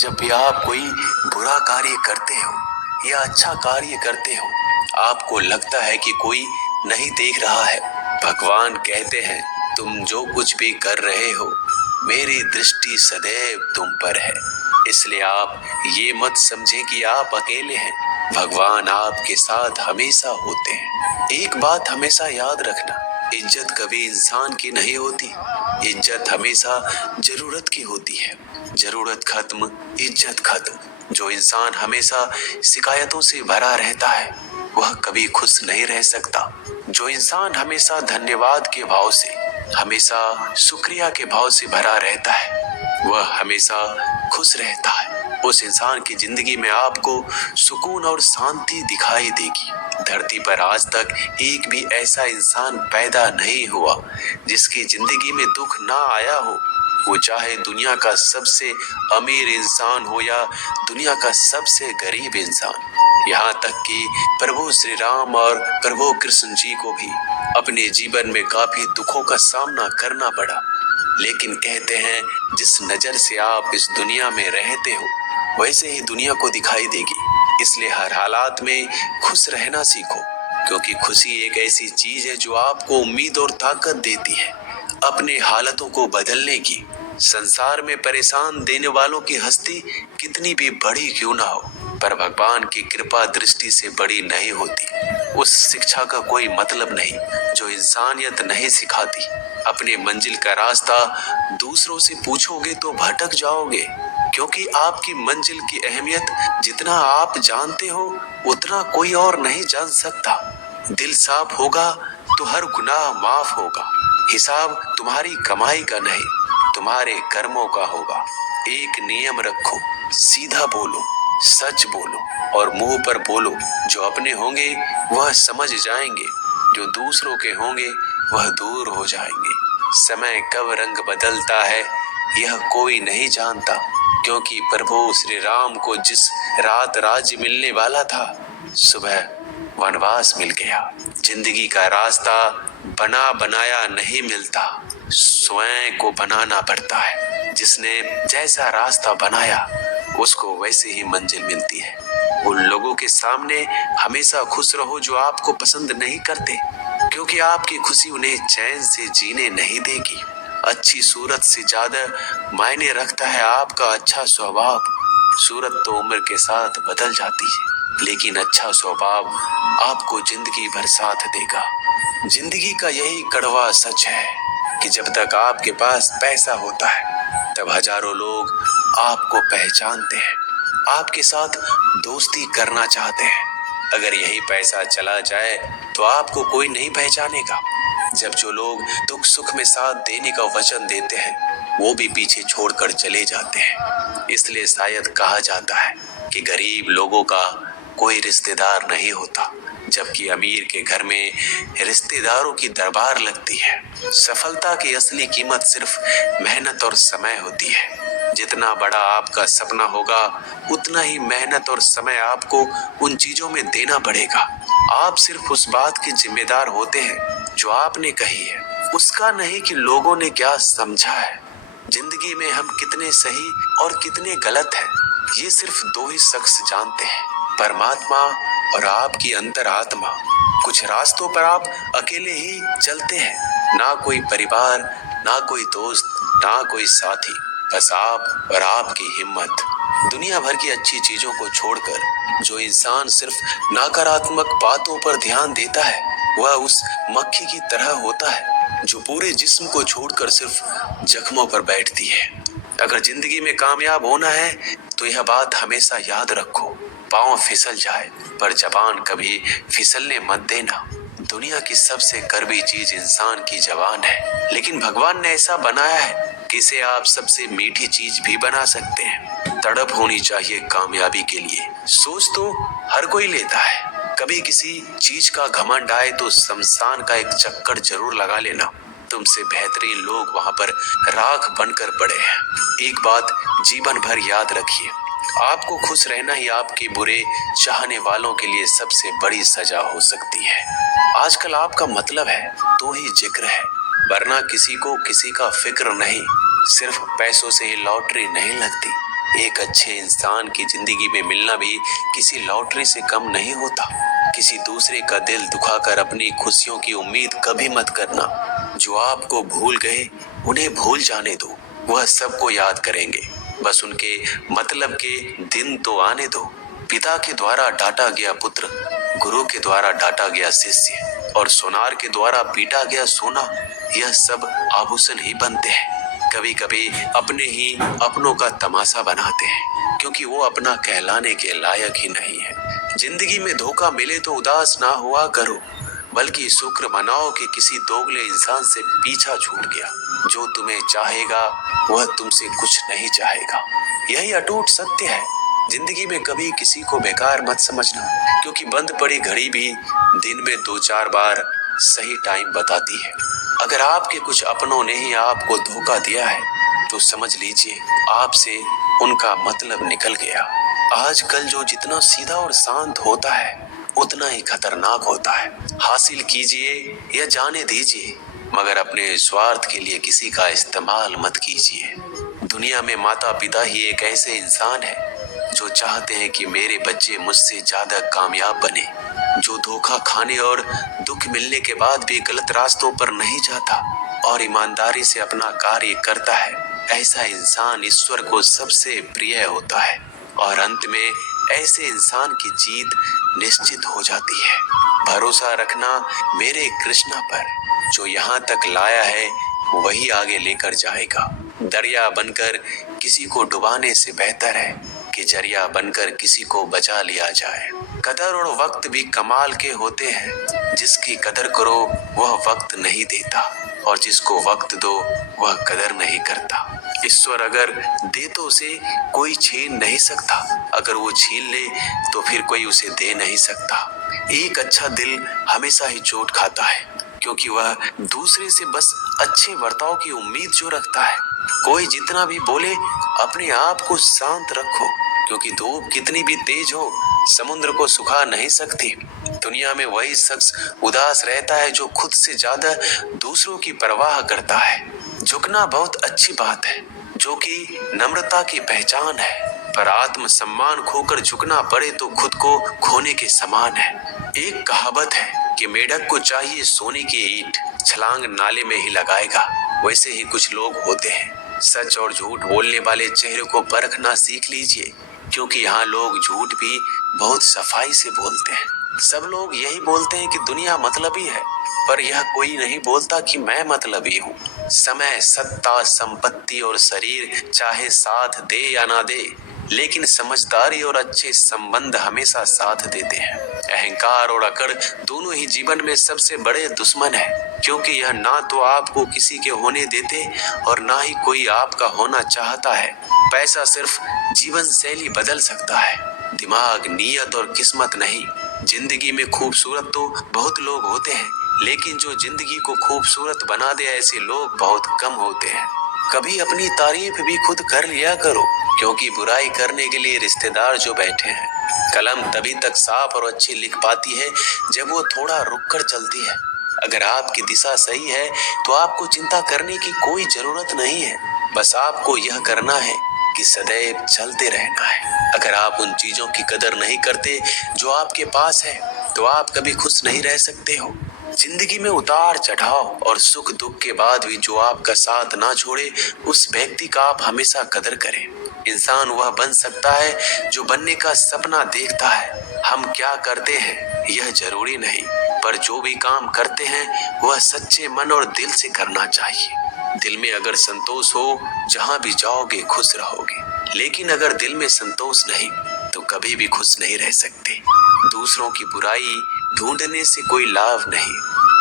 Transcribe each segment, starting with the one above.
जब भी आप कोई बुरा कार्य करते हो या अच्छा कार्य करते हो, आपको लगता है कि कोई नहीं देख रहा है। भगवान कहते हैं, तुम जो कुछ भी कर रहे हो, मेरी दृष्टि सदैव तुम पर है। इसलिए आप ये मत समझें कि आप अकेले हैं। भगवान आपके साथ हमेशा होते हैं। एक बात हमेशा याद रखना, इज्जत कभी इंसान की नहीं होती। इज्जत हमेशा जरूरत की होती है। जरूरत खत्म, इज्जत खत्म। जो इंसान हमेशा शिकायतों से भरा रहता है, वह कभी खुश नहीं रह सकता। जो इंसान हमेशा धन्यवाद के भाव से, हमेशा शुक्रिया के भाव से भरा रहता है, वह हमेशा खुश रहता है। उस इंसान की जिंदगी में आपको सुकून और शांति दिखाई देगी। धरती पर आज तक एक भी ऐसा इंसान पैदा नहीं हुआ जिसकी जिंदगी में दुख ना आया हो। वो चाहे दुनिया का सबसे अमीर इंसान हो या दुनिया का सबसे गरीब इंसान। यहाँ तक कि प्रभु श्री राम और प्रभु कृष्ण जी को भी अपने जीवन में काफी दुखों का सामना करना पड़ा। लेकिन कहते हैं, जिस नजर से आप इस दुनिया में रहते हो, वैसे ही दुनिया को दिखाई देगी। इसलिए हर हालात में खुश रहना सीखो, क्योंकि खुशी एक ऐसी चीज है जो आपको उम्मीद और ताकत देती है अपने हालातों को बदलने की। संसार में परेशान देने वालों की हस्ती कितनी भी बड़ी क्यों ना हो, पर भगवान की कृपा दृष्टि से बड़ी नहीं होती। उस शिक्षा का कोई मतलब नहीं जो इंसानियत नहीं सिखाती। अपने मंजिल का रास्ता दूसरों से पूछोगे तो भटक जाओगे, क्योंकि आपकी मंजिल की अहमियत जितना आप जानते हो उतना कोई और नहीं जान सकता। दिल साफ होगा तो हर गुनाह माफ होगा। हिसाब तुम्हारी कमाई का नहीं, तुम्हारे कर्मों का होगा। एक नियम रखो, सीधा बोलो, सच बोलो और मुंह पर बोलो। जो अपने होंगे वह समझ जाएंगे, जो दूसरों के होंगे वह दूर हो जाएंगे। समय कब रंग बदलता है यह कोई नहीं जानता, क्योंकि प्रभु श्री राम को जिस रात राज्य मिलने वाला था, सुबह वनवास मिल गया। जिंदगी का रास्ता बना बनाया नहीं मिलता, स्वयं को बनाना पड़ता है। जिसने जैसा रास्ता बनाया उसको वैसे ही मंजिल मिलती है। उन लोगों के सामने हमेशा खुश रहो जो आपको पसंद नहीं करते, क्योंकि आपकी खुशी उन्हें चैन से जीने नहीं देगी। अच्छी सूरत से ज्यादा मायने रखता है आपका अच्छा स्वभाव। सूरत तो उम्र के साथ बदल जाती है, लेकिन अच्छा स्वभाव आपको जिंदगी भर साथ देगा। जिंदगी का यही कड़वा सच है कि जब तक आपके पास पैसा होता है, तब हजारों लोग आपको पहचानते हैं, आपके साथ दोस्ती करना चाहते हैं। अगर यही पैसा चला जाए तो आपको कोई नहीं पहचानेगा। जब जो लोग दुख सुख में साथ देने का वचन देते हैं, वो भी पीछे छोड़कर चले जाते हैं। इसलिए शायद कहा जाता है कि गरीब लोगों का कोई रिश्तेदार नहीं होता, जबकि अमीर के घर में रिश्तेदारों की दरबार लगती है। सफलता की असली कीमत सिर्फ मेहनत और समय होती है। जितना बड़ा आपका सपना होगा, उतना ही मेहनत और समय आपको उन चीजों में देना पड़ेगा। आप सिर्फ उस बात के जिम्मेदार होते हैं जो आपने कही है, उसका नहीं कि लोगों ने क्या समझा है। जिंदगी में हम कितने सही और कितने गलत हैं, ये सिर्फ दो ही शख्स जानते हैं, परमात्मा और आपकी अंतरात्मा। कुछ रास्तों पर आप अकेले ही चलते हैं, ना कोई परिवार, ना कोई दोस्त, ना कोई साथी, बस आप और आपकी हिम्मत। दुनिया भर की अच्छी चीजों को छोड़कर जो इंसान सिर्फ नकारात्मक बातों पर ध्यान देता है, वह उस मक्खी की तरह होता है जो पूरे जिस्म को छोड़कर सिर्फ जख्मों पर बैठती है। अगर जिंदगी में कामयाब होना है तो यह बात हमेशा याद रखो, पाँव फिसल जाए पर जबान कभी फिसलने मत देना। दुनिया की सबसे कड़वी चीज इंसान की जबान है, लेकिन भगवान ने ऐसा बनाया है कि इसे आप सबसे मीठी चीज भी बना सकते हैं। तड़प होनी चाहिए कामयाबी के लिए। सोच तो हर कोई लेता है, कभी किसी चीज का घमंड आए तो शमशान का एक चक्कर जरूर लगा लेना। तुमसे बेहतरीन लोग वहां पर राख बनकर पड़े हैं। एक बात जीवन भर याद रखिए, आपको खुश रहना ही आपके बुरे चाहने वालों के लिए सबसे बड़ी सजा हो सकती है। आजकल आपका मतलब है तो ही जिक्र है, वरना किसी को किसी का फिक्र नहीं। सिर्फ पैसों से ही लॉटरी नहीं लगती, एक अच्छे इंसान की जिंदगी में मिलना भी किसी लॉटरी से कम नहीं होता। किसी दूसरे का दिल दुखाकर अपनी खुशियों की उम्मीद कभी मत करना। जो आपको भूल गए उन्हें भूल जाने दो, वह सबको याद करेंगे, बस उनके मतलब के दिन तो आने दो। पिता के द्वारा डांटा गया पुत्र, गुरु के द्वारा डांटा गया शिष्य और सोनार के द्वारा पीटा गया सोना, यह सब आभूषण ही बनते हैं। कभी कभी अपने ही अपनों का तमाशा बनाते हैं, क्योंकि वो अपना कहलाने के लायक ही नहीं है। जिंदगी में धोखा मिले तो उदास ना हुआ करो, बल्कि शुक्र मनाओ कि किसी दोगले इंसान से पीछा छूट गया। जो तुम्हें चाहेगा वह तुमसे कुछ नहीं चाहेगा, यही अटूट सत्य है। जिंदगी में कभी किसी को बेकार मत समझना, क्योंकि बंद पड़ी घड़ी भी दिन में 2-4 बार सही टाइम बताती है। अगर आपके कुछ अपनों ने ही आपको धोखा दिया है तो समझ लीजिए आपसे उनका मतलब निकल गया। आजकल जो जितना सीधा और शांत होता है उतना ही खतरनाक होता है। हासिल कीजिए या जाने दीजिए, मगर अपने स्वार्थ के लिए किसी का इस्तेमाल मत कीजिए। दुनिया में माता पिता ही एक ऐसे इंसान है जो चाहते हैं कि मेरे बच्चे मुझसे ज्यादा कामयाब बने, जो धोखा खाने और दुख मिलने के बाद भी गलत रास्तों पर नहीं जाता और ईमानदारी से अपना कार्य करता है। ऐसा इंसान ईश्वर को सबसे प्रिय होता है और अंत में ऐसे इंसान की जीत निश्चित हो जाती है। भरोसा रखना मेरे कृष्णा पर, जो यहाँ तक लाया है वही आगे लेकर जाएगा। दरिया बनकर किसी को डुबाने से बेहतर है कि जरिया बनकर किसी को बचा लिया जाए। कदर और वक्त भी कमाल के होते हैं। जिसकी कदर करो वह वक्त नहीं देता और जिसको वक्त दो वह कदर नहीं करता। ईश्वर अगर दे तो उसे कोई छीन नहीं सकता, अगर वो छीन ले तो फिर कोई उसे दे नहीं सकता। एक अच्छा दिल हमेशा ही चोट खाता है, क्योंकि वह दूसरे से बस अच्छे बर्ताव की उम्मीद जो रखता है। कोई जितना भी बोले अपने आप को शांत रखो, क्योंकि धूप कितनी भी तेज हो समुद्र को सुखा नहीं सकती। दुनिया में वही शख्स उदास रहता है जो खुद से ज्यादा दूसरों की परवाह करता है। झुकना बहुत अच्छी बात है, जो कि नम्रता की पहचान है, पर आत्मसम्मान खोकर झुकना पड़े तो खुद को खोने के समान है। एक कहावत है कि मेढक को चाहिए सोने की ईंट, छलांग नाले में ही लगाएगा। वैसे ही कुछ लोग होते हैं। सच और झूठ बोलने वाले चेहरे को परखना सीख लीजिए, क्योंकि यहाँ लोग झूठ भी बहुत सफाई से बोलते हैं। सब लोग यही बोलते हैं कि दुनिया मतलबी है, पर यह कोई नहीं बोलता कि मैं मतलबी हूँ। समय, सत्ता, संपत्ति और शरीर चाहे साथ दे या ना दे, लेकिन समझदारी और अच्छे संबंध हमेशा साथ देते हैं। अहंकार और अकड़ दोनों ही जीवन में सबसे बड़े दुश्मन है, क्योंकि यह ना तो आपको किसी के होने देते और ना ही कोई आपका होना चाहता है। पैसा सिर्फ जीवन शैली बदल सकता है, दिमाग, नीयत और किस्मत नहीं। जिंदगी में खूबसूरत तो बहुत लोग होते हैं, लेकिन जो जिंदगी को खूबसूरत बना दे ऐसे लोग बहुत कम होते हैं। कभी अपनी तारीफ भी खुद कर लिया करो, क्योंकि बुराई करने के लिए रिश्तेदार जो बैठे हैं। कलम तभी तक साफ और अच्छी लिख पाती है जब वो थोड़ा रुक कर चलती है। अगर आपकी दिशा सही है तो आपको चिंता करने की कोई जरूरत नहीं है। बस आपको यह करना है कि सदैव चलते रहना है। अगर आप उन चीजों की कदर नहीं करते जो आपके पास है तो आप कभी खुश नहीं रह सकते हो। जिंदगी में उतार चढ़ाव और सुख दुख के बाद भी जो आपका साथ ना छोड़े, उस व्यक्ति का आप हमेशा कदर करें। इंसान वह बन सकता है जो बनने का सपना देखता है। हम क्या करते हैं यह जरूरी नहीं, पर जो भी काम करते हैं वह सच्चे मन और दिल से करना चाहिए। दिल में अगर संतोष हो, जहां भी जाओगे खुश रहोगे, लेकिन अगर दिल में संतोष नहीं तो कभी भी खुश नहीं रह सकते। दूसरों की बुराई ढूंढने से कोई लाभ नहीं,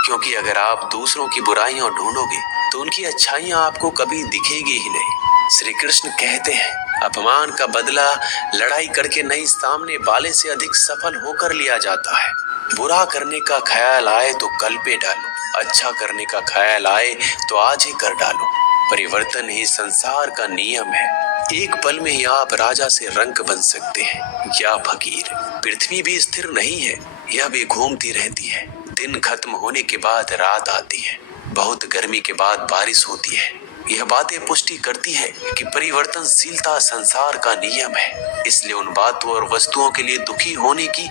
क्योंकि अगर आप दूसरों की बुराइयां ढूंढोगे तो उनकी अच्छाइयां आपको कभी दिखेगी ही नहीं। श्री कृष्ण कहते हैं, अपमान का बदला लड़ाई करके नहीं, सामने वाले से अधिक सफल होकर लिया जाता है। बुरा करने का ख्याल आए तो कल पे डालो, अच्छा करने का ख्याल आए तो आज ही कर डालो। परिवर्तन ही संसार का नियम है। एक पल में ही आप राजा से रंक बन सकते हैं या फकीर। पृथ्वी भी स्थिर नहीं है, यह भी घूमती रहती है। दिन खत्म होने के बाद रात आती है, बहुत गर्मी के बाद बारिश होती है, यह बातें पुष्टि करती है कि परिवर्तनशीलता संसार का नियम है, इसलिए उन बातों और वस्तुओं के लिए दुखी होने की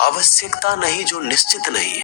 आवश्यकता नहीं जो निश्चित नहीं है।